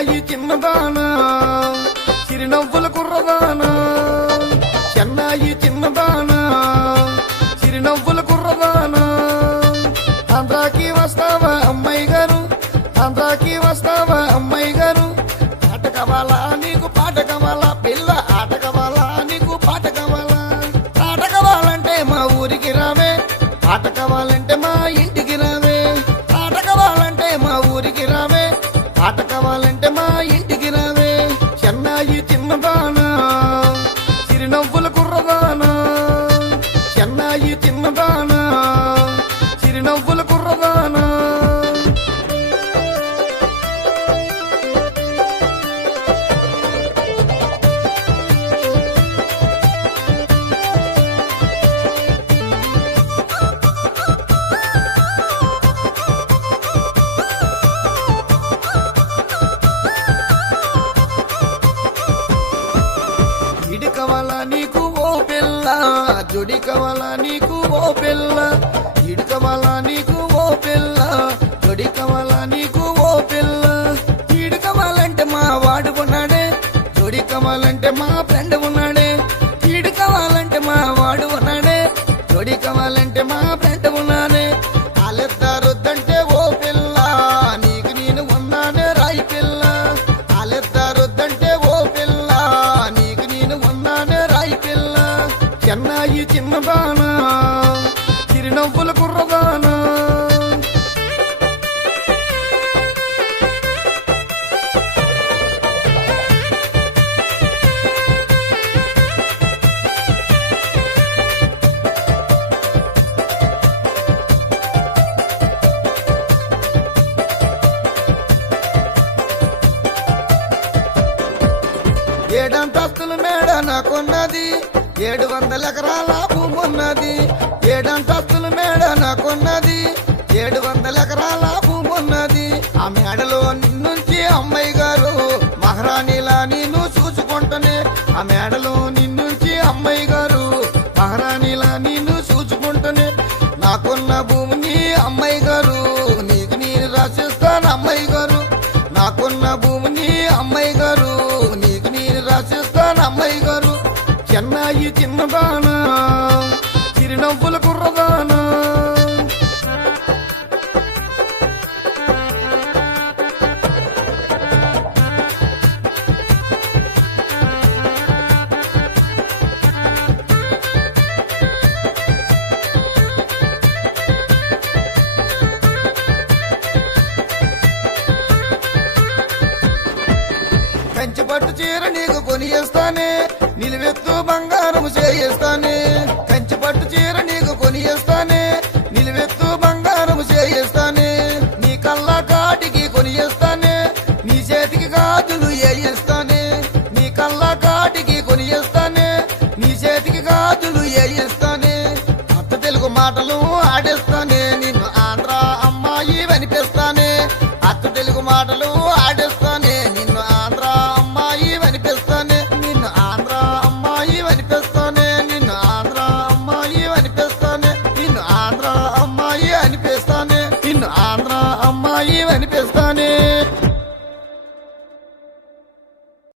చెన్నాయి చిన్నదానా చిరునవ్వుల కుర్రదానా చెన్నాయి చిన్నదానా చిరునవ్వుల కుర్రదానా ఆంధ్రాకి వస్తావా అమ్మాయి గారు ఆంధ్రాకి వస్తావా అమ్మాయి గారు ఆట కావాలా నీకు పాట కావాలా పిల్ల ఆట కావాలా నీకు పాట కావాలా ఆట కావాలంటే మా ఊరికి రావే ఆట కావాలంటే మా ఇంటికి రావే ఆట కావాలంటే మా ఊరికి రావే ఆట కావాలంటే మా ఇంటికి రావే చెన్నాయి చిన్నదానా చిరునవ్వుల కుర్రదానా చెన్నాయి చిన్నదానా చిరునవ్వుల కుర్రదానా ఇడుకవల నీకు ఓ పిల్ల జొడికవల నీకు ఓ పిల్ల ఇడుకవల నీకు ఓ పిల్ల జొడికవల నీకు ఓ పిల్ల ఇడుకవాలంటే మా వాడు ఉన్నాడే జొడికవాలంటే మా ఫ్రెండ్ ఉన్నాడే ఇడుకవాలంటే మా వాడు ఉన్నాడే జొడికవాలంటే మా ఫ్రెండ్ ఉన్నాడే వాళ్ళిద్దరొద్దంటే ఓ పిల్ల నీకు నేను ఉన్నానే రాయి పిల్ల వాళ్ళిద్దరొద్దంటే ఓ పిల్ల నీకు నేను ఉన్నానే రాయి పిల్ల చెన్నాయి చిన్నదానా చిరునవ్వుల కుర్రదానా ఏడంతస్తుల మేడ నాకున్నది 700 ఎకరాల భూమి ఉన్నది ఏడంతస్తుల మేడ నాకున్నది 700 ఎకరాల భూమి ఉన్నది ఆ మేడలో నిన్నుంచి అమ్మాయి గారు మహారాణిలా నిన్ను చూసుకుంటనే ఆ మేడలో నిన్నుంచి అమ్మాయి గారు మహారాణిలా నిన్ను చూసుకుంటనే నాకున్న భూమిని అమ్మాయి గారు నీకు నేను రాసిస్తాను అమ్మాయి గారు నాకున్న భూమిని అమ్మాయి గారు నీకు నేను రాసిస్తాను అమ్మాయి గారు చెన్నాయి చిన్నదానా చిరునవ్వుల కుర్రదానా కంచి పట్టు చీర నీకు కొనియేస్తానే నిలువెత్తు బంగారం చేయిస్తానే కంచి పట్టు చీర నీకు కొనియేస్తానే నిలువెత్తు బంగారం చేయిస్తానే నీ కళ్ళ కాటికి కొనియేస్తానే నీ చేతికి గాజులు వేయిస్తానే నీ కళ్ళ కాటికి కొనియేస్తానే నీ చేతికి గాజులు వేయిస్తానే అత్త తెలుగు మాటలు ఆడేస్తానే నిన్ను ఆంధ్ర అమ్మాయి అనిపిస్తానే అత్త తెలుగు మాటలు ఆడేస్తానే నిన్ను ఆంధ్ర అమ్మాయి అనిపిస్తానే నిన్ను ఆంధ్ర అమ్మాయి అనిపిస్తానే నిన్ను ఆంధ్ర అమ్మాయి అనిపిస్తానే నిన్ను ఆంధ్ర అమ్మాయి అనిపిస్తానే నిన్ను ఆంధ్ర అమ్మాయి అనిపిస్తానే